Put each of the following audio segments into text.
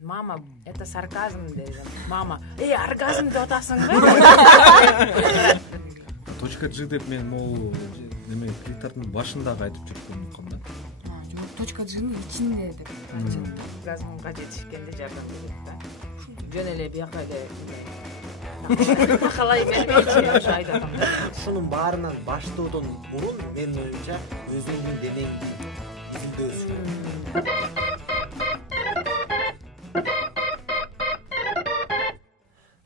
Мама, это сарказм дедим. Мама, оргазм деп атасың ба? Точка G деп мен могу неме клитордун башындагы айтып жүргөнүм кандай. Жок, точка G-нын ичинде деп. Оргазмга жетишкенде жардам берет да. Жөн эле бияка эле калай бербейчи ошо айтатам да. Ушунун баарынан баштоодон мурун менин оюмча өзүңдүн денеңди изилдөөсү керек.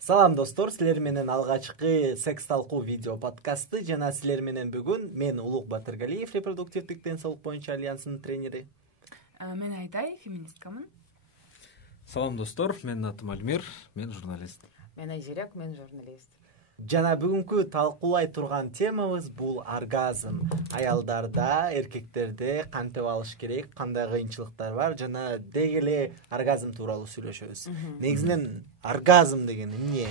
Салам достор, силер менен алгачкы секс талкуу видео подкасты жана силер менен бүгүн мен Улук Батыргалиев, репродуктивдик ден соолук боюнча альянсынын тренери. Мен Айдай, феминисткамын. Салам достор, менин атым Альмир, мен журналист. Мен Айжерек, мен журналист. Жана бүгүнкү талкуулай турган темабыз бул оргазм. Аялдарда, эркектерде кантип алыш керек, кандай кыйынчылыктар бар жана деги эле оргазм тууралуу сүйлөшөбүз. Негизинен оргазм деген эмне?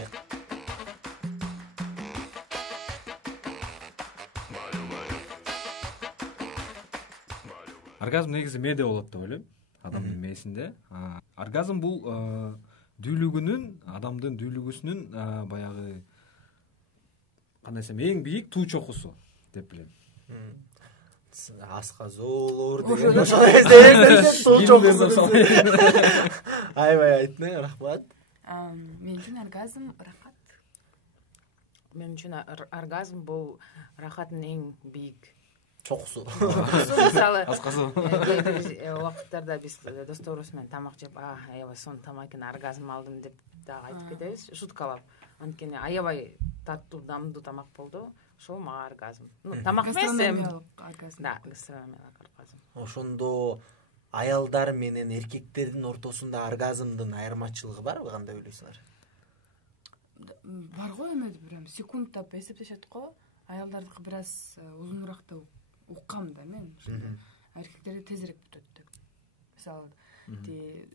Оргазм негизи мээде болот деп ойлойм, адамдын мээсинде. Оргазм бул адамдын дүүлүгүсүнүн баягы кандай десем эң бийик туу чокусу деп билем. Асказоолор деген ошол кезде туу чокусу. Аябай айтты, рахмат. Мен үчүн оргазм рахат. Мен үчүн оргазм бул рахаттын эң бийик чокусу. Мисалы, Асказоо. кээ бир убакыттарда биз досторубуз менен тамак жеп, аябай сонун тамакын оргазм алдым деп дагы айтып кетебиз, шуткалап. Анткени аябай таттуу, дамдуу тамак болду. Ошол мага оргазм. Тамак эмес, оргазм. Да, гастрономиялык оргазм. Ошондо аялдар менен эркектердин ортосунда оргазмдын айырмачылыгы барбы, кандай ойлойсуңар? Бар го эми прям секундтап эсептешет го. Аялдардыкы бир аз узунураак деп уккам да мен. Эркектерде тезирээк бүтөт деп. Мисалы,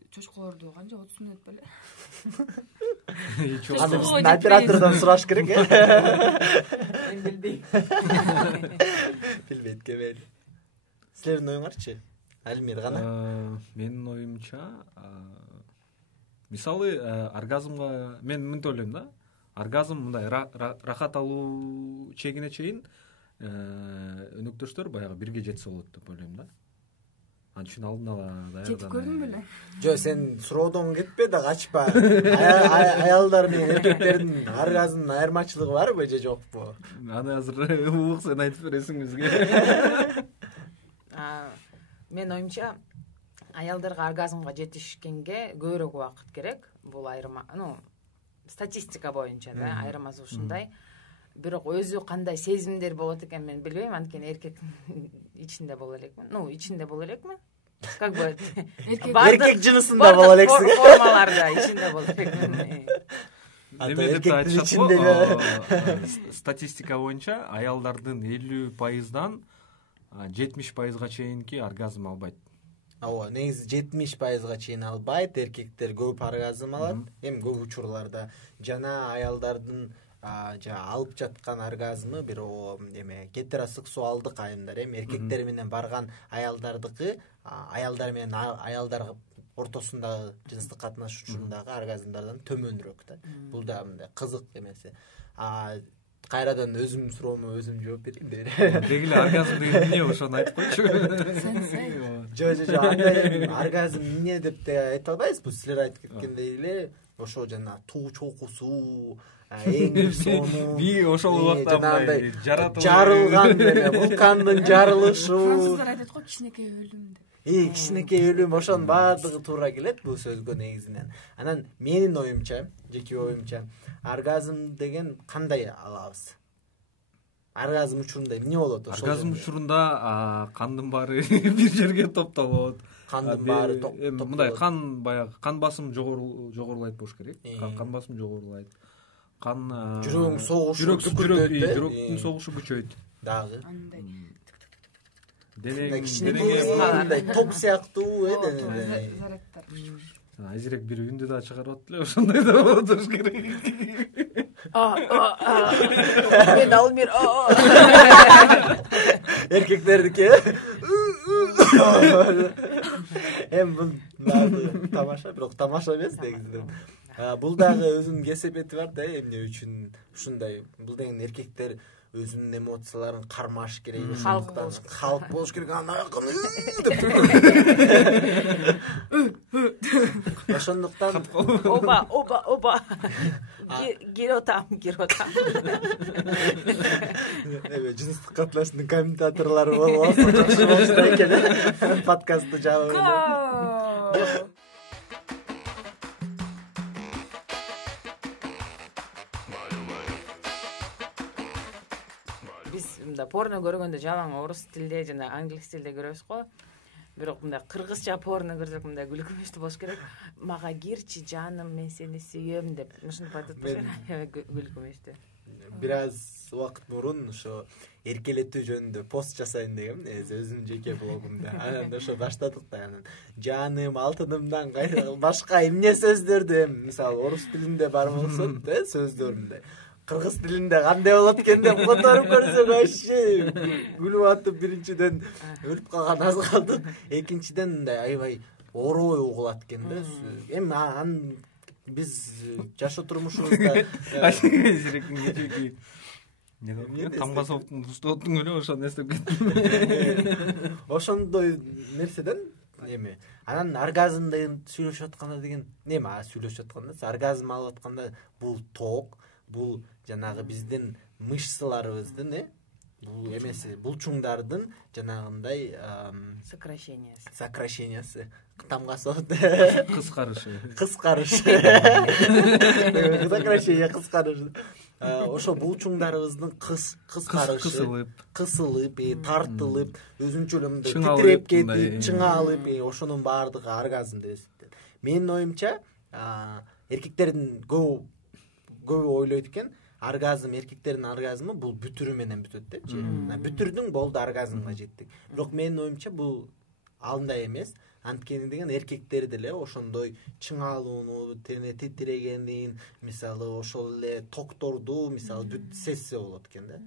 чочколорду канча 30 мүнөт беле? Аны биздин оператордон сураш керек, Мен билбейм. Билбейт кебели. Силердин оюңарчы? Альмир гана? Менин оюмча, мисалы, оргазмга мен мынтип ойлойм да. Оргазм мындай рахат алуу чегине чейин өнөктөштөр баягы бирге жетсе болот деп ойлойм да. Ал үчүн алдын ала даярдануу. Жетип көрдүң беле? Жок, сен суроодон кетпе да, качпа. Аялдар менен эркектердин оргазмдын айырмачылыгы барбы же жокпу? Аны азыр улук сен айтып бересиң бизге. Мен оюмча аялдарга оргазмга жетишкенге көбүрөөк убакыт керек. Бул айырма, статистика боюнча да, айырмасы ушундай. Бирок өзү кандай сезимдер болот экен мен билбейм, анткени эркектин ичинде боло элекмин. Ичинде боло элекмин. Как бы эркек жынысында боло элексиң. Формаларда ичинде боло элекмин. Неме деп айтышат, статистика боюнча аялдардын 50%дан 70%га чейинки оргазм албайт. Ооба, негизи 70%га чейин албайт, эркектер көп оргазм алат. Эми көп учурларда жана аялдардын алып жаткан оргазмы бир эме гетеросексуалдык айымдар, эркектер менен барган аялдардыкы, аялдар менен аялдар ортосундагы жыныстык катнаш учурундагы оргазмдардан төмөнүрөөк да. Бул да мындай кызык эмеси. Кайрадан өзүм суроомо өзүм жооп берейин дейм. Деги эле оргазм деген эмне, ошону айтып койчу. Жок, андай оргазм эмне деп да айта албайбызбы. Силер айтып кеткендей эле ошо жана туу чокусу, эң бир сонун би ошол убакта мындай жарылган эле вулкандын жарылышы. Француздар айтат го кичинекей өлүм деп. Кичинекей өлүм, ошонун баардыгы туура келет бул сөзгө негизинен. Анан менин оюмча, жеке оюмча, оргазм деген кандай алабыз? Оргазм учурунда эмне болот ошол? Оргазм учурунда кандын баары бир жерге топтолот. Кандын баары топтолот. Мындай кан баягы кан басым жогорулайт болуш керек. Кан басым жогорулайт. Кан жүрөгүң согушу жүрөктүн согушу күчөйт. Дагы. Денең топ сыяктуу зарядтар. Айжерек бир үндү да чыгарып атты эле, ошондой да болуш керек. Мен Алмир. Эркектердики Эми бул дагы тамаша, бирок тамаша эмес негизинен. Бул дагы өзүнүн кесепети бар да, эмне үчүн ушундай. Бул деген эркектер өзүнүн эмоцияларын кармаш керек, халк болуш керек, анан деп. Ошондуктан оба гиротам. Жыныстык катнашынын комментаторлору болуп алса жакшы болчу экен. Подкастты жабып. Биз мында порно көргөндө жалаң орус тилде жана англис тилде көрөбүз го. Бирок мындай кыргызча порно көрсөк мындай күлкүнүчтүү болуш керек. Мага кирчи жаным, мен сени сүйөм деп. Ушинтип айтат болчу. Күлкүнүчтүү. Бир аз убакыт мурун ошо эркелетүү жөнүндө пост жасайын дегем, өзүмдүн жеке блогумда. Анан ошо баштадык да, анан жаным, алтынымдан башка эмне сөздөрдү, мисалы орус тилинде бар болсо, сөздөрүндө кыргыз тилинде кандай болот экен деп которуп көрсөк вообще күлүп атып, биринчиден өлүп калган аз калдык, экинчиден мындай аябай оорой угулат экен да. Эми биз жашоо турмушубузда Тамгасовдун дустовдун эле ошону эстеп кеттим. Ошондой нерседен эми анан оргазм деген сүйлөшүп атканда деген эми сүйлөшүп атканда, оргазм алып атканда бул ток, бул жанагы биздин мышцаларыбыздын бул эмеси, булчуңдардын жанагындай сокращениясы. Тамгасов кыскарышы. Сокращение кыскарышы. Ошо булчуңдарыбыздын кысылып, тартылып, өзүнчө эле мындай титиреп кетип, чыңалып, ошонун баардыгы оргазм деп эсептелет. Менин оюмча, эркектердин көбү ойлойт экен, эркектердин оргазмы бул бүтүрүү менен бүтөт депчи. Бүтүрдүң болду, оргазмга жеттик. Бирок менин оюмча бул андай эмес. Анткени деген эркектер деле ошондой чыңалууну, титирегенин, мисалы ошол эле токторду, мисалы сезсе болот экен да.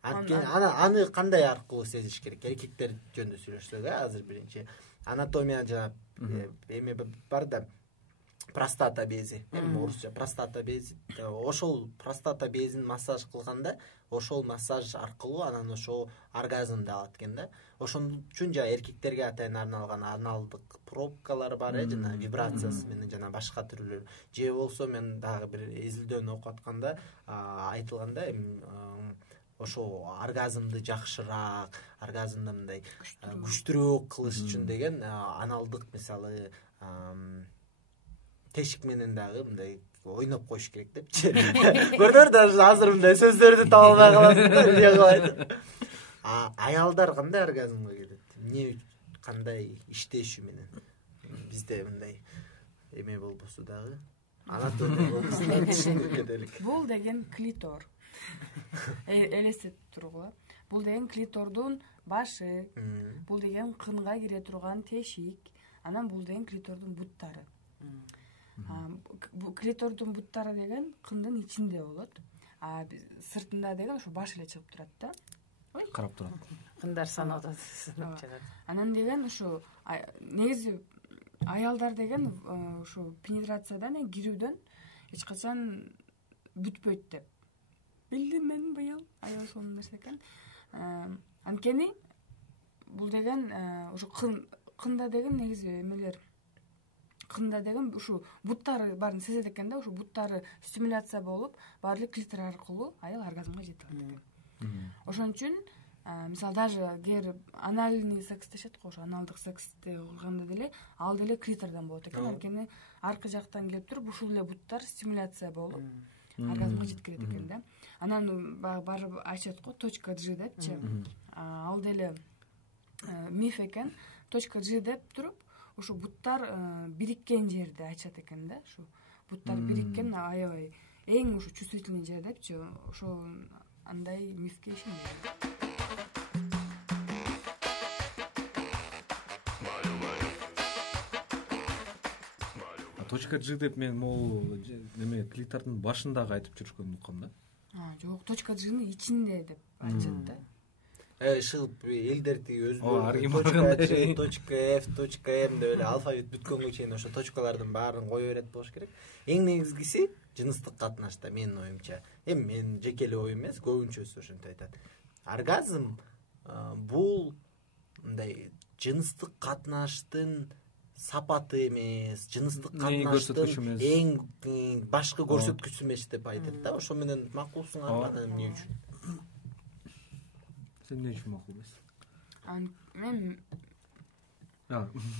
Анткени аны кандай аркылуу сезиш керек? Эркектер жөнүндө сүйлөшсөк, азыр биринчи анатомия жана эме бар да, простата бези, орусча простата бези. Ошол простата безин массаж кылганда, ошол массаж аркылуу анан ошо оргазмды алат экен да. Ошон үчүн жана эркектерге атайын арналган аналдык пробкалар бар, жана вибрациясы менен жана башка түрлөр. Же болсо мен дагы бир изилдөөнү окуп атканда айтылганда, ошо оргазмды жакшыраак, оргазмды мындай күчтүүрөөк кылыш үчүн деген аналдык, мисалы тешик менен дагы мындай ойноп коюш керек депчи. Көрдүңөр, даже азыр мындай сөздөрдү таба албай каласыздар, эмне кылайт? Аялдар кандай оргазмга келет? Эмне, кандай иштеши менен? Бизде мындай эме болбосо дагы, анатомия болбосо дагы түшүнүп кетелик. Бул деген клитор. Элестетип тургула. Бул деген клитордун башы. Бул деген кынга кире турган тешик. Анан бул деген клитордун буттары. Клитордун буттары деген кындын ичинде болот. Сыртында деген ошо баш эле чыгып турат да. Карап турат. Кындар санап чыгат. Анан деген ошо негизи аялдар деген ошо пенетрациядан, кирүүдөн эч качан бүтпөйт деп билдим мен быйыл. Аял сонун нерсе экен. Анткени бул деген ошо кында деген негизи эмелер, кында деген ушу буттары баарын сезет экен да, ушу буттары стимуляция болуп, баары эле клитор аркылуу аял оргазмга жетет экен. Ошон үчүн мисалы даже кээ анальный секс дешет го, ошо аналдык сексти кылганда деле ал деле клитордон болот экен. Анткени аркы жактан келип туруп ушул эле буттар стимуляция болуп оргазмга жеткирет экен да. Анан барып айтышат го, точка G депчи. Ал деле миф экен. Точка G деп туруп ошо буттар бириккен жерди айтышат экен да. Ошо буттар бириккен аябай эң ошо чувствительный жер депчи. Ошо андай мифке ишенген. Точка G деп мен могу неме клитордун башындагы айтып жүрүшкөнүн уккам да. Жок, точка G'нын ичинде деп айтышат да. шыгып элдер тиги ар ким өзү точка F точка M деп эле алфавит бүткөнгө чейин ошо точкалардын баарын кое берет болуш керек. Эң негизгиси жыныстык катнашта менин оюмча. Эми менин жеке эле оюм эмес, көбүнчөсү ошентип айтат. Оргазм бул мындай жыныстык катнаштын сапаты эмес, жыныстык катнаштын эң башкы көрсөткүчү эмес деп айтат да. Ошо менен макулсуң анан эмне үчүн? Сен эмне үчүн макул эмес? Мен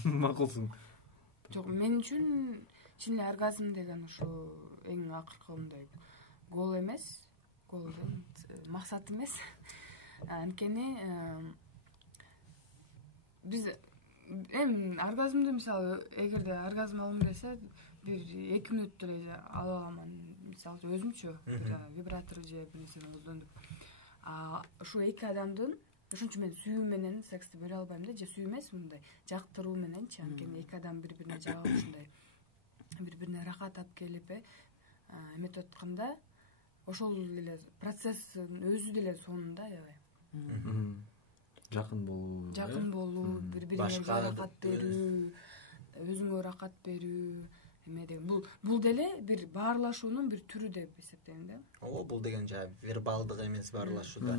макулсуң. Жок, мен үчүн чын эле оргазм деген ошо эң акыркы мындай гол эмес, гол максат эмес. Анткени биз эми оргазмды мисалы эгерде оргазм алгым келсе бир 2 мүнөттө эле ала аламан. Мисалы өзүмчө вибратор же бир нерсени колдонуп. Ошо эки адамдын ошончо мен сүйүү менен сексти бере албайм да, же сүйүү эмес мындай жактыруу мененчи. Анткени эки адам бири-бирине жагып ушундай бири-бирине рахат алып келип эметип атканда ошол эле процесстин өзү деле сонунда аябай жакын болуу, бири-бирине рахат берүү, өзүңө рахат берүү эме деген. Бул деле бир баарлашуунун бир түрү деп эсептейм да. Бул деген вербалдык эмес баарлашуу да.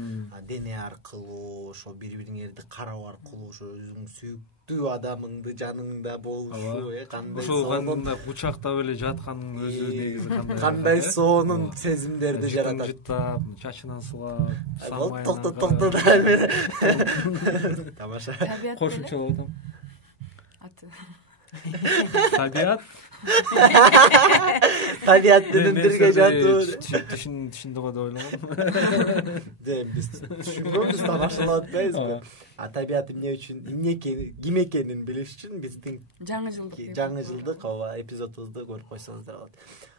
Дене аркылуу, ошо бири-бириңерди кароо аркылуу, ошо өзүңүн сүйүктүү адамыңды жаныңда болушу, кандай ошол кандай кучактап эле жаткандын өзү негизи кандай сонун сезимдерди жаратат. Жыттап, чачынан сулап, токто да. Тамаша. Кошумчалап атам. Аты. Табиат менен бирге жатуу. Түшүндү го деп ойлагам. Биз түшүнбөйбүз, тамашалап атпайбызбы? Табиат эмне үчүн, ким экенин билиш үчүн биздин жаңы жылдык эпизодубузду көрүп койсоңуздар болот.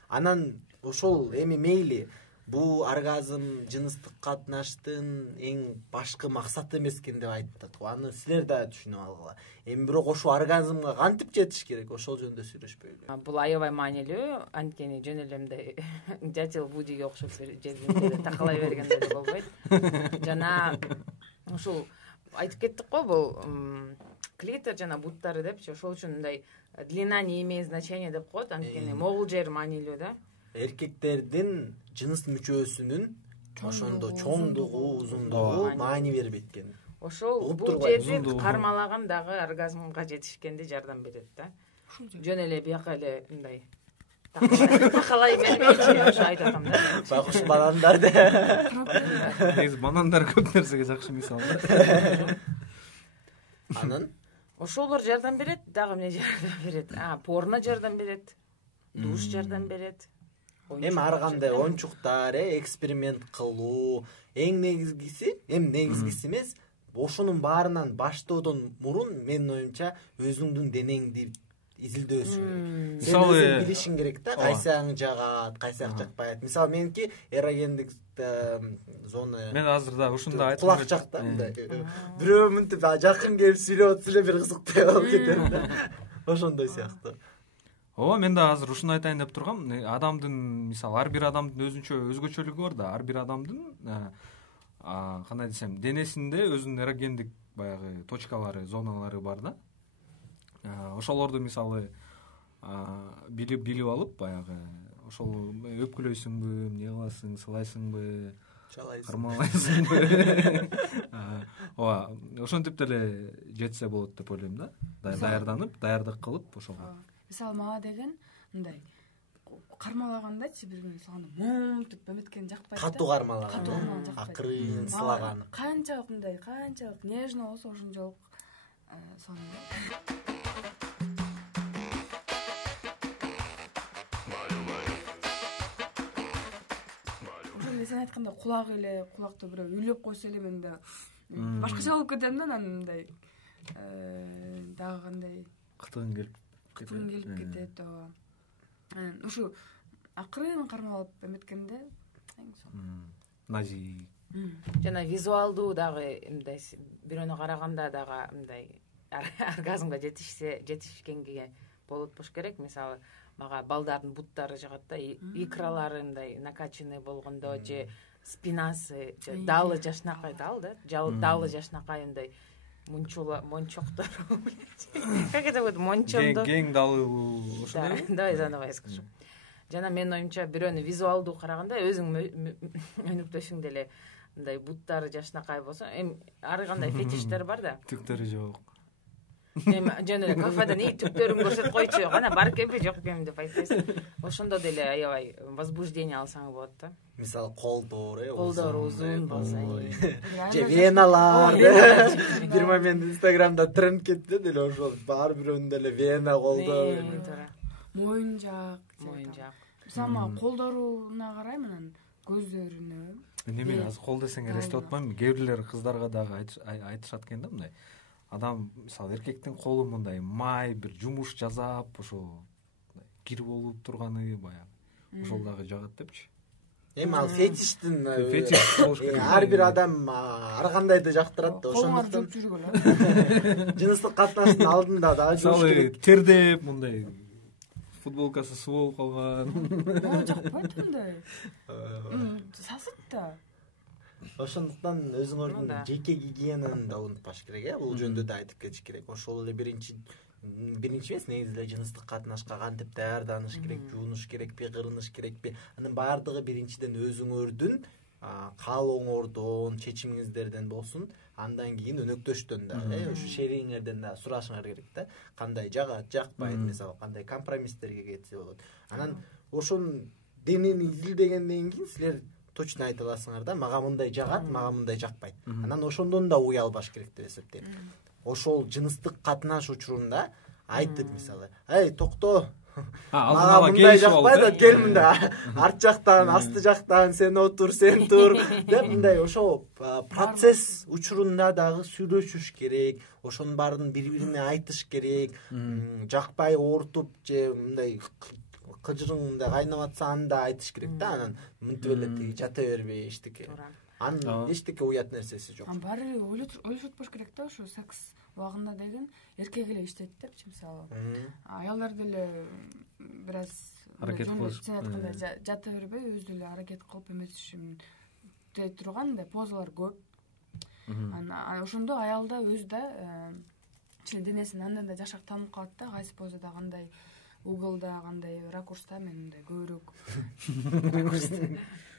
Анан ошол эми мейли бул оргазм жыныстык катнаштын эң башкы максаты эмес экен деп айттык. Аны силер да түшүнүп алгыла. Эми бирок ошо оргазмга кантип жетиш керек? Ошол жөнүндө сүйлөшпөйлү. Бул аябай маанилүү, анткени жөн эле мындай жатил Вудиге окшоп жерде такалай бергенде эле болбойт. Жана ушул айтып кеттик го, бул клитор жана буттары депчи, ошол үчүн мындай длина не имеет значения деп коет, анткени могул жер маанилүү да. Эркектердин жыныс мүчөсүнүн ошондо чоңдугу, узундугу маани бербейт экен. Ошол бул жерди кармалаган дагы оргазмга жетишкенде жардам берет да. Жөн эле бияка эле мындай такалай бермейчи, ошо айтып атам да. Байкуш банандар да. Негизи банандар көп нерсеге жакшы мисал да. Анан ошолор жардам берет, дагы эмне жардам берет? Порно жардам берет, душ жардам берет. Эми ар кандай оюнчуктар, эксперимент кылуу, эң негизгиси эмес, ошонун баарынан баштоодон мурун менин оюмча өзүңдүн денеңди изилдөөсүң. Мисалы билишиң керек да, кайсыяң жагат, кайсыяк жакпайт. Мисалы меники эрогендик зона. Мен азыр да ушундай айтып кулак жакта мындай. Бирөө мынтип жакын келип сүйлөп атса эле бир кызыктай болуп кетет да. Ошондой сыяктуу. Ооба, мен да азыр ушуну айтайын деп тургам. Адамдын, мисалы, ар бир адамдын өзгөчөлүгү бар да. Ар бир адамдын кандай десем, денесинде өзүнүн эрогендик баягы точкалары, зоналары бар да. Ошолорду мисалы билип алып, баягы ошол өпкүлөйсүңбү, эмне кыласың, сылайсыңбы, кармалайсыңбы? Ооба, ошентип деле жетсе болот деп ойлойм да. Даярдык кылып ошого. Мисалы мага деген мындай кармалагандачы бири-бирине сагынып момтуп эметкен жакпайт да. Катуу кармалаган, акырын сылаган. Канчалык мындай, канчалык нежно болсо ошончолук сонун. Сен айтканда кулак эле, кулакта бирөө үйлөп койсо эле мен да башкача болуп кетем да, анан мындай дагы кандай кытыгың келип кетет. Анан ушу акырын кармалып эметкенде эң сонун. Назик. Жана визуалдуу дагы мындай бирөөнө караганда дагы мындай оргазмга жетишкенге болот болуш керек. Мисалы мага балдардын буттары жагат да, икралары мындай накачанный болгондо же спинасы далы жашнакай дал да далы жашнакай мындай мончоктор как это будет мончондо кең далы ошондой давай заново скажу жана менин оюмча бирөөнү визуалдуу караганда өзүң өнүктөшүң деле мындай буттары жашнакай болсо эми ар кандай фетиштер бар да түктөрү жок эми жөн эле кафеден түктөрүн көрсөтүп койчу кана бар экенби жок экенби деп айтпайсың ошондо деле аябай возбуждение алсаң болот да мисалы колдор узун болсо же веналар бир момент инстаграмда тренд кетти деле ошол ар бирөөнүн деле вена колдор моюнжак мисалы колдоруна карайм анан көздөрүнө неме азыр кол десең эстеп атпаймынбы кээ бирлер кыздарга дагы айтышат экен да мындай адам мисалы эркектин колу мындай май бир жумуш жасап ошо кир болуп турганы баягы ошол дагы жагат депчи эми ал фетиштин фетиш болуш керек ар бир адам ар кандайды жактырат да ошондуктан жүргүлө жыныстык катнаштын алдында дагы жууш мисалы керек тердеп мындай футболкасы суу болуп калган жакпайт мындай сасыт да ошондуктан өзүңөрдүн жеке гигиенаны да унутпаш керек бул жөнүндө да айтып кетиш керек ошол эле биринчи эмес негизи эле жыныстык катнашка кантип даярданыш керек жуунуш керекпи кырыныш керекпи анын баардыгы биринчиден өзүңөрдүн каалооңордон чечимиңиздерден болсун андан кийин өнөктөштөн да ушу шериңерден да сурашыңар керек да кандай жагат жакпайт мисалы кандай компромисстерге кетсе болот анан ошонун денени изилдегенден кийин силер точно айта аласыңар да мага мындай жагат мага мындай жакпайт анан ошондон да уялбаш керек деп эсептейм ошол жыныстык катнаш учурунда айтып мисалы эй токто мага мындай жакпайт кел мында арт жактан асты жактан сен отур сен тур деп мындай ошол процесс учурунда дагы сүйлөшүш керек ошонун баарын бири бирине айтыш керек жакпай оорутуп же мындай кыжырың мындай кайнап атса аны да айтыш керек да анан мынтип эле тиги жата бербей эчтеке анын эчтеке уят нерсеси жок баары ойлошотпош керек да ошо секс убагында деген эркек эле иштейт депчи мисалы аялдар деле бир аз аракет кылыш сен айткандай жата бербей өзү деле аракет кылып эместе турган мындай позалар көп анан ошондо аялда өзү да денесин андан да жакшыраак таанып калат да кайсы позада кандай углда кандай ракурста мен мындай көбүрөөк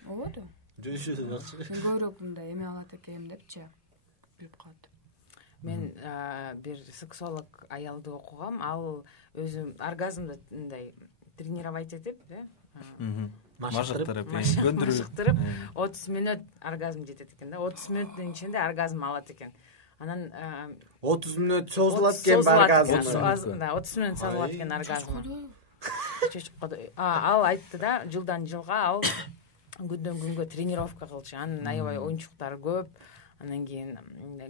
болобу көбүрөөк мындай эме алат экеним депчи билип калат мен бир сексолог аялды окугам ал өзү оргазмды мындай тренировать этип машыктырып көндүрүп 30 мүнөт оргазм жетет экен да 30 мүнөттүн ичинде оргазм алат экен анан 30 мүнөт созулат экен оргазм 30 мүнөт созулат экен оргазм ал айтты да жылдан жылга ал күндөн күнгө тренировка кылчу анын аябай оюнчуктары көп анан кийин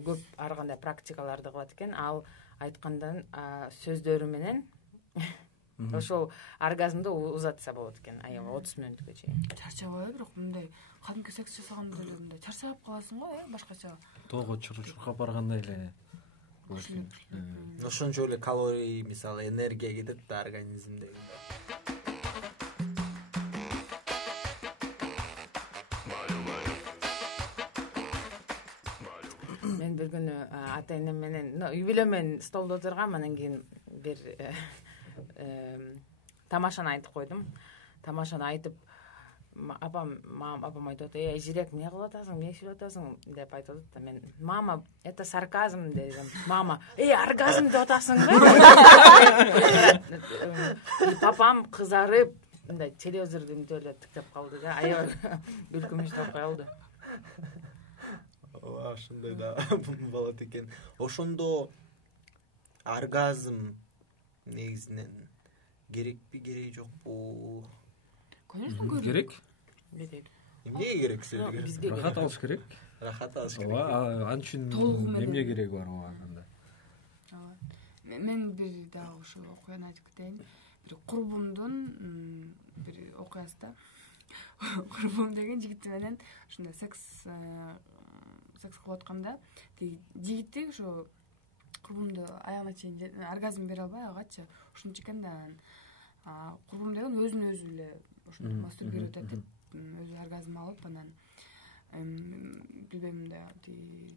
көп ар кандай практикаларды кылат экен ал айткандан сөздөрү менен ошол оргазмды узатса болот экен аябай 30 мүнөткө чейин чарчабайбы бирок мындай кадимки секс жасаганда эле мындай чарчап каласың го башкача тоого чурчукка баргандай эле ошончо эле калорий мисалы энергия кетет да организмдеги мен бир күнү ата энем менен үй бүлө менен столдо отургам анан кийин бир тамашаны айтып койдум тамашаны айтып апам айтып атат эжирек эмне кылып атасың эмне ишип атасың деп айтып атат да мен мама это сарказм дедим мама оргазм деп атасыңбы папам кызарып мындай телевизорду мынтип эле тиктеп калды да аябай күлкүмүштүү калды ошондой да болот экен ошондо оргазм негизинен керекпи кереги жокпу конечно керек эмнеге керек силерге рахат алыш керек ооба ал үчүн эмне кереги бар анда мен бир дагы ушул окуяны айтып кетейин бир курбумдун бир окуясында курбум деген жигити менен ушундай секс кылып атканда жигити ошо курбумду аягына чейин оргазм бере албай агачы ушунча экен да курбум деген өзүн өзү эле ошондой мастурбировать этип өзү оргазм алып анан билбейм да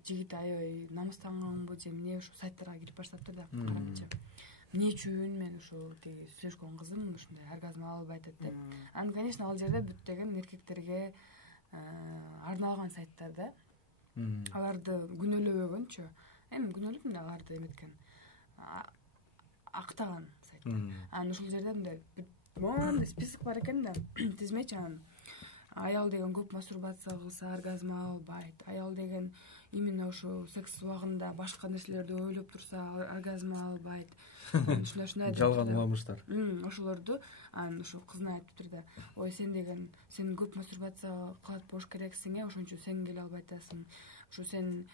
жигит аябай намыстанганбы же эмне ошо сайттарга кирип баштаптыр да карагычы эмне үчүн мен ошо тиги сүйлөшкөн кызым ушундай оргазм ала албай атат деп анан конечно ал жерде бүт деген эркектерге арналган сайттар да аларды күнөөлөбөгөнчү эми күнөөлөп мындай аларды эметкен актаган сайт анан ушул жерде мындай моундай список бар экен да тизмечи анан аял деген көп мастурбация кылса оргазм ала албайт, аял деген именно ошо секс убагында башка нерселерди ойлоп турса оргазм ала албайт. Ушундай жалган уламыштар. Ошолорду анан ошо кызына айтыптыр да, ой сен деген сен көп мастурбация кылат болуш керексиң, ошон үчүн сен келе албай атасың. Ошо сен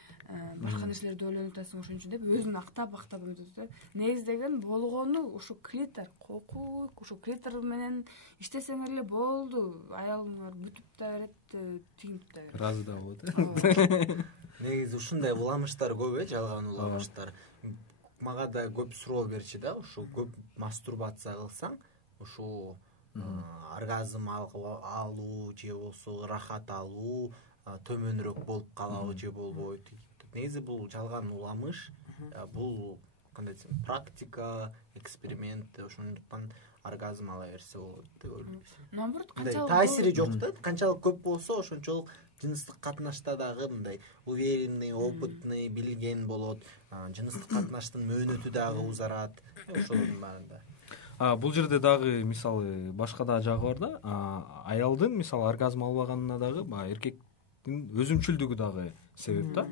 башка нерселерди ойлонуп атасың, ошон үчүн деп өзүн актап өтөт. Негизи деген болгону ошо клитор, кокуй, ошо клитор менен иштесеңер эле болду. Аялыңар бүтүп да берет, тигинип да берет. Разы да болот. Негизи ушундай уламыштар көп жалган уламыштар. Мага да көп суроо берчи да, ошо көп мастурбация кылсаң, ошо оргазм алуу же болсо ырахат алуу төмөнүрөөк болуп калабы же болбойт. Негизи бул жалган уламыш, бул кандай десем, практика, эксперимент, ошондуктан оргазм ала берсе болот деп ойлойм. Наоборот, канчалык таасири жок да, канчалык көп болсо ошончолук жыныстык катнашта дагы мындай уверенный, опытный, билген болот. Жыныстык катнаштын мөөнөтү дагы узарат. Ошолордун баарында. Бул жерде дагы мисалы башка да жагы бар да. Аялдын мисалы оргазм албаганына дагы эркектин өзүмчүлдүгү дагы себеп да.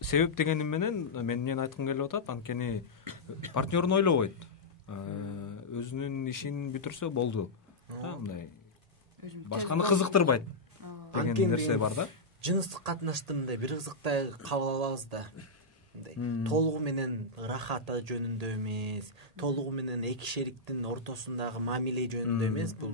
Себеп дегеним менен мен эмнени айткым келип атат, анткени партнерин ойлобойт. Өзүнүн ишин бүтүрсө болду. Мындай башканы кызыктырбайт деген нерсе бар да. Жыныстык катнашты мындай бир кызыктай кабыл алабыз да. Мындай толугу менен ырахаты жөнүндө эмес, толугу менен эки шериктин ортосундагы мамиле жөнүндө эмес, бул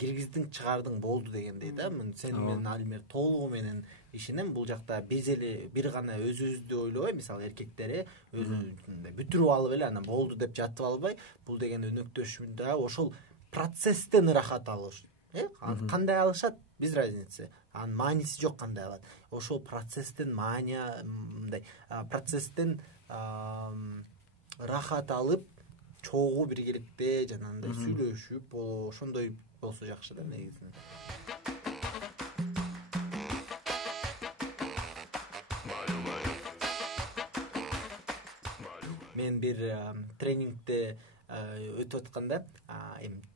киргиздиң чыгардың болду дегендей да. Мен сен менен Алимер толугу менен ишенем, бул жакта биз эле бир гана өзүбүздү ойлобой, мисалы эркектер өзүн бүтүрүп алып эле анан болду деп жатып албай, бул деген өнөктөшүндө ошол процесстен ырахат алыш. Кандай алышат, биз разница. Анын мааниси жок кандай алат. Ошол процесстен маания мындай процесстен ырахат алып, чогуу биргеликте жанагындай сүйлөшүп, ошондой болсо жакшы да негизи. Мен бир тренингде өтүп атканда,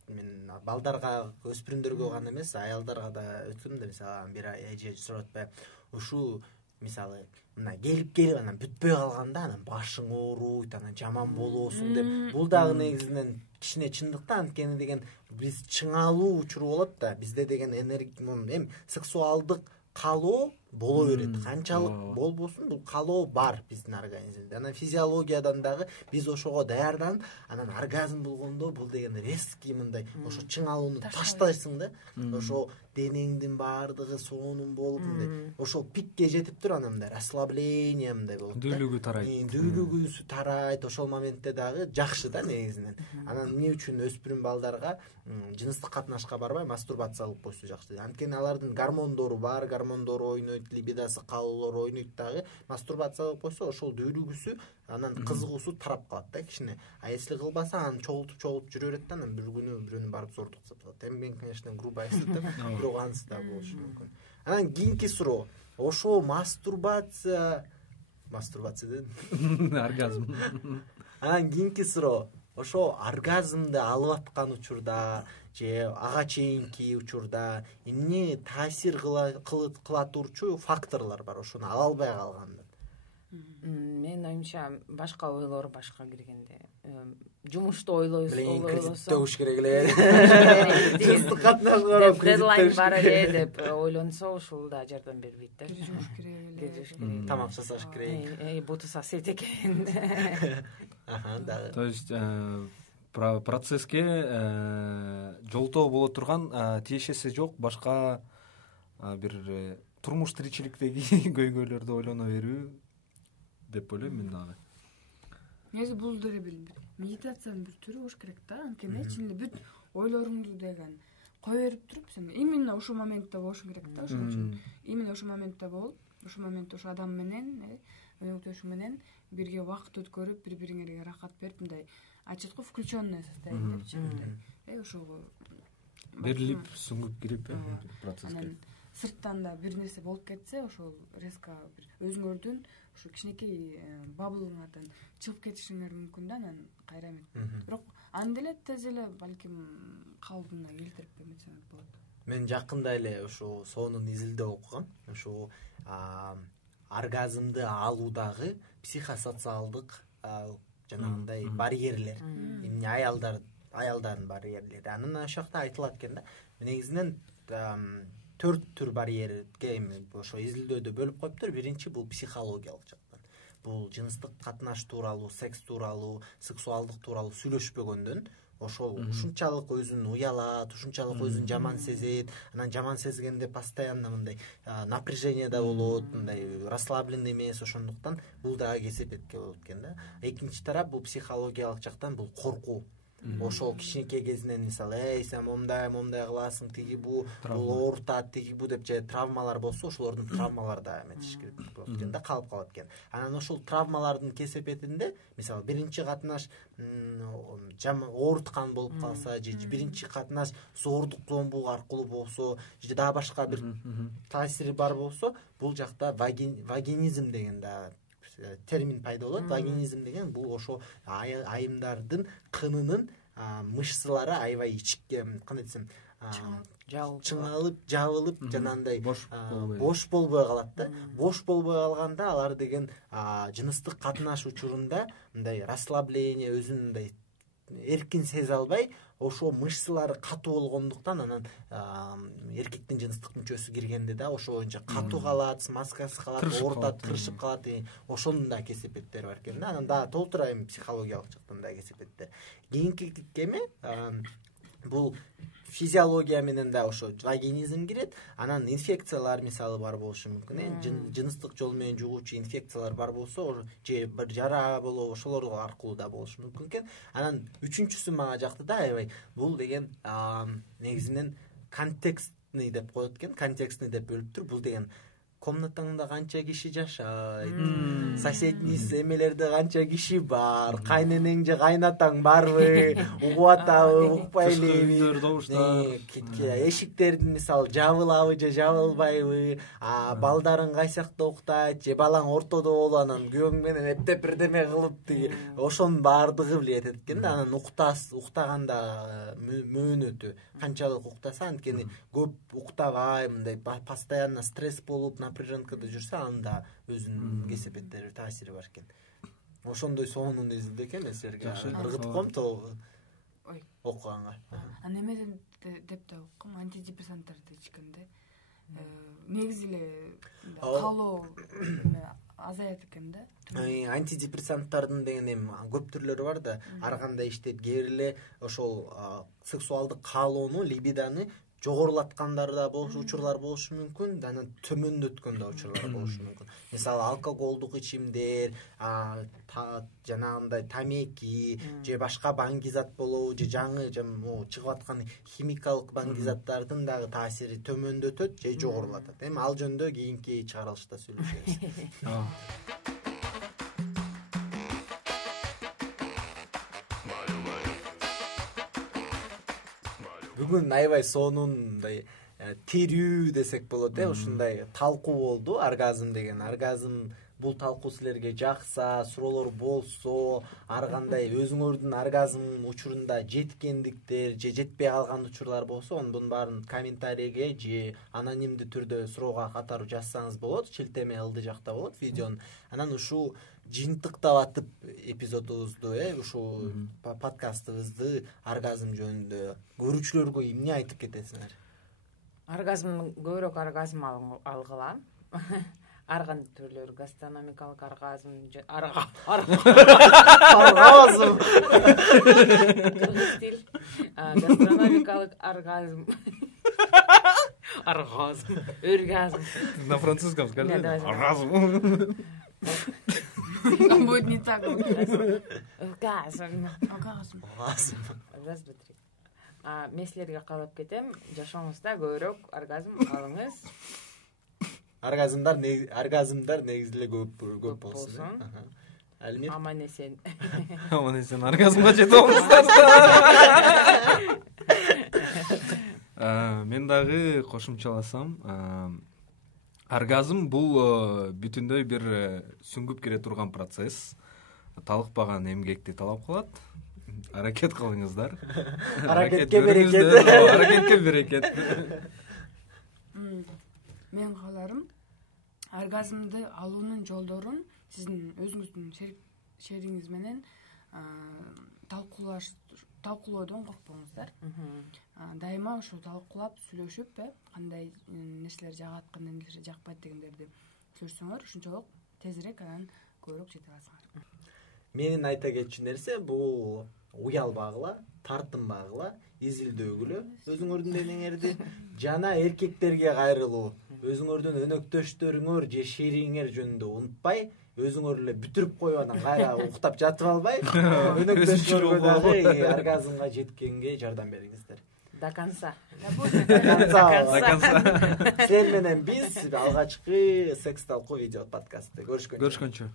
мен балдарга, өспүрүмдөргө гана эмес, аялдарга да өткөм да, мисалы бир эже сурап атпайбы, ушу мисалы мына келип анан бүтпөй калганда анан башың ооруйт, анан жаман болосуң деп. Бул дагы негизинен кичине чындыкта, анткени деген биз чыңалуу учуру болот да, бизде деген эми сексуалдык каалоо боло берет. Канчалык болбосун, бул каалоо бар биздин организмде. Анан физиологиядан дагы биз ошого даярданып, анан оргазм болгондо бул деген резкий мындай ошо чыңалууну таштайсың да. Ошо денеңдин баардыгы сонун болуп мындай ошол пикке жетип тур, анан мындай расслабление мындай болот. Дүүлүгү тарайт. Дүүлүгү тарайт. Ошол моментте дагы жакшы да негизинен. Анан эмне үчүн өспүрүм балдарга жыныстык катнашка барбай мастурбация кылып койсо жакшы. Анткени алардын гормондору бар, гормондору ойнойт, либидосы, каалоолору ойнойт дагы. Мастурбация кылып койсо ошол дүүлүгүсү, анан кызыгуусу тарап калат да кичине. А если кылбаса, анан чогултуп жүрө берет да, анан бир күнү бирөөнү барып зордук кылып атат. Эми мен, конечно, грубо айтып, бирок анысы да болушу мүмкүн. Анан кийинки суроо. Ошо мастурбация дедим. Оргазм. Анан кийинки суроо. Ошо оргазмды алып аткан учурда же ага чейинки учурда эмне таасир кыла турчу факторлор бар ошону ала албай калганда? Мен оюмча башка ойлор башка киргенде, жумушту ойлойсуз, кредит төгүш керек эле. Жыныстык катнаш барып дедлайн бар эле деп ойлонсо, ушул да жардам бербейт да. Жумуш керек эле. Тамак жасаш керек. Буту сасыйт экен. Дагы. То есть процесске жолтоо боло турган тиешеси жок башка бир турмуш тиричиликтеги көйгөйлөрдү ойлоно берүү деп ойлойм мен дагы. Негизи бул деле бир медитациянын бир түрү болуш керек да, анткени ичинде бүт ойлоруңду деген кое берип туруп сен именно ушул моментте болушуң керек да ошон үчүн именно ушул моментте болуп ушул моментте ушул адам менен өнөктөшүң менен бирге убакыт өткөрүп бири бириңерге рахат берип мындай айтышат го включенное состояние депчи мындай ошого берилип сүңгүп кирип процесске анан сырттан да бир нерсе болуп кетсе ошол резко бир өзүңөрдүн ушу кичинекей баблыңардан чыгып кетишиңер мүмкүн да анан кайра эмет бирок аны деле тез эле балким калыбына келтирип эметсеңер болот. Мен жакында эле ушу сонун изилдөө окугам. Ушу оргазмды алуудагы психосоциалдык жанагындай барьерлер, эмне аялдардын барьерлери. Анын ошокто айтылат экен да. Негизинен 4 түр барьерге ошо изилдөөдө бөлүп коюптур. Биринчи бул психологиялык жактан. Бул жыныстык катнаш тууралуу, секс тууралуу, сексуалдык тууралуу сүйлөшпөгөндөн ошол ушунчалык өзүн уялат, ушунчалык өзүн жаман сезет, анан жаман сезгенде постоянно мындай напряжениеда болот, мындай расслабленный эмес, ошондуктан бул дагы кесепетке болот экен да. Экинчи тарап бул психологиялык жактан бул коркуу. Ошол кичинекей кезинен мисалы, сен момдай кыласың, тиги бул оорутат, тиги бу деп же травмалар болсо, ошолордун травмалары да эметиш керек болот экен да, калып калат экен. Анан ошол травмалардын кесепетинде, мисалы, биринчи катнаш ооруткан болуп калса, же биринчи катнаш зордук зомбулук аркылуу болсо, же дагы башка бир таасири бар болсо, бул жакта вагинизм деген да термин пайда болот. Вагинизм деген бул ошо айымдардын кынынын мышцалары аябай ичке, кандай десем, чыңалып, жабылып, жанагындай бош болбой калат да. Бош болбой калганда алар деген жыныстык катнаш учурунда мындай расслабление, өзүн мындай эркин сезе албай, ошо мышцалары катуу болгондуктан анан эркектин жыныстык мүчөсү киргенде да ошо боюнча катуу калат, смазкасы калат, оорутат, тырышып калат. Ошонун да кесепеттери бар экен да. Анан дагы толтура психологиялык жактан да кесепеттер. Кийинки кеме бул физиология менен да ошо вагинизм кирет. Анан инфекциялар мисалы бар болушу мүмкүн. Жыныстык жол менен жугуучу инфекциялар бар болсо, же бир жара болобу, ошолор аркылуу да болушу мүмкүн экен. Анан үчүнчүсү мага жакты да аябай. Бул деген негизинен контекстный деп коет экен. Контекстный деп бөлүптүр. Бул деген комнатаңда канча киши жашайт, соседний эмелерде канча киши бар, кайненең же кайнатаң барбы, угуп атабы, укпайлыбы, эшиктердин мисалы жабылабы же жабылбайбы, балдарың кайсакта уктайт, же балаң ортодо болуп анан күйөөң менен эптеп бирдеме кылып тиги ошонун баардыгы влиять этет экен да. Анан уктаганда мөөнөтү канчалык уктаса, анткени көп уктабай, мындай постоянно стресс болуп напряженкада жүрсө, анда өзүнүн кесепеттери, таасири бар экен. Ошондой сонун изилдөө экен, мен силерге ыргытып коем толугу окуганга. Немеден деп да окугам, антидепрессанттарды ичкенде негизи эле каалоо азаят экен да. Антидепрессанттардын деген эми көп түрлөрү бар да, ар кандай иштейт. Кээ бир эле ошол сексуалдык каалоону, либидону жогорулаткандар да болушу учурлар болушу мүмкүн, анан төмөндөткөн да учурлар болушу мүмкүн. Мисалы, алкоголдук ичимдер, жанагындай тамеки, же башка баңгизат болобу, же жаңы чыгып аткан химикалык баңгизаттардын дагы таасири төмөндөтөт же жогорулатат. Эми ал жөнүндө кийинки чыгарылышта сүйлөшөбүз. Бүгүн аябай сонундай терүү десек болот, ушундай талкуу болду. Оргазм деген. Оргазм бул талкуу силерге жакса, суроолор болсо, ар кандай өзүңөрдүн оргазм учурунда жеткендиктер же жетпей калган учурлар болсо, онун баарын комментарийге же анонимдүү түрдө суроого катары жазсаңыз болот. Шилтеме ылды жакта болот видеонун. Анан ушул жыйынтыктап атып эпизодубузду, ушул подкастыбызды оргазм жөнүндө көрүүчүлөргө эмне айтып кетесиңер? Оргазм, көбүрөөк оргазм алгыла. Ар кандай түрлөрү, гастрономикалык оргазм, оргазм. Кыргыз тил. Гастрономикалык оргазм. Оргазм, оргазм. На французском скажи. Оргазм. Будет не так. Оргазм. Оргазм. Раз, два, три. Мен силерге каалап кетем, жашооңузда көбүрөөк оргазм алыңыз. Оргазмдар негизи эле көп болсун. Алимир Аман эсен. Аман эсен оргазмга жетип алыңыздар. Мен дагы кошумчаласам, оргазм бул бүтүндөй бир сүңгүп кире турган процесс. Талыкпаган эмгекти талап кылат. Аракет кылыңыздар. Аракетке берекет. Аракетке берекет. Мен кааларым оргазмды алуунун жолдорун сиздин өзүңүздүн шериңиз менен талкуулоодон коркпоңуздар. Дайыма ошо талкуулап сүйлөшүп, кандай нерселер жагат, кандай нерселер жакпайт дегендерди сүйлөшсөңөр, ушунчолук тезирээк анан көбүрөөк жете аласыңар. Менин айта кетчү нерсе бул уялбагыла, тартынбагыла, изилдөөгүлө өзүңөрдүн денеңерди жана эркектерге кайрылуу. Өзүңөрдүн өнөктөштөрүңөр же шериңер жөнүндө унутпай, өзүңөр эле бүтүрүп коюп анан кайра уктап жатып албай, өнөктөштөргө дагы оргазмга жеткенге жардам бериңиздер. До конца. Силер менен биз алгачкы секс талкуу видео подкастты көрүшкөнчө.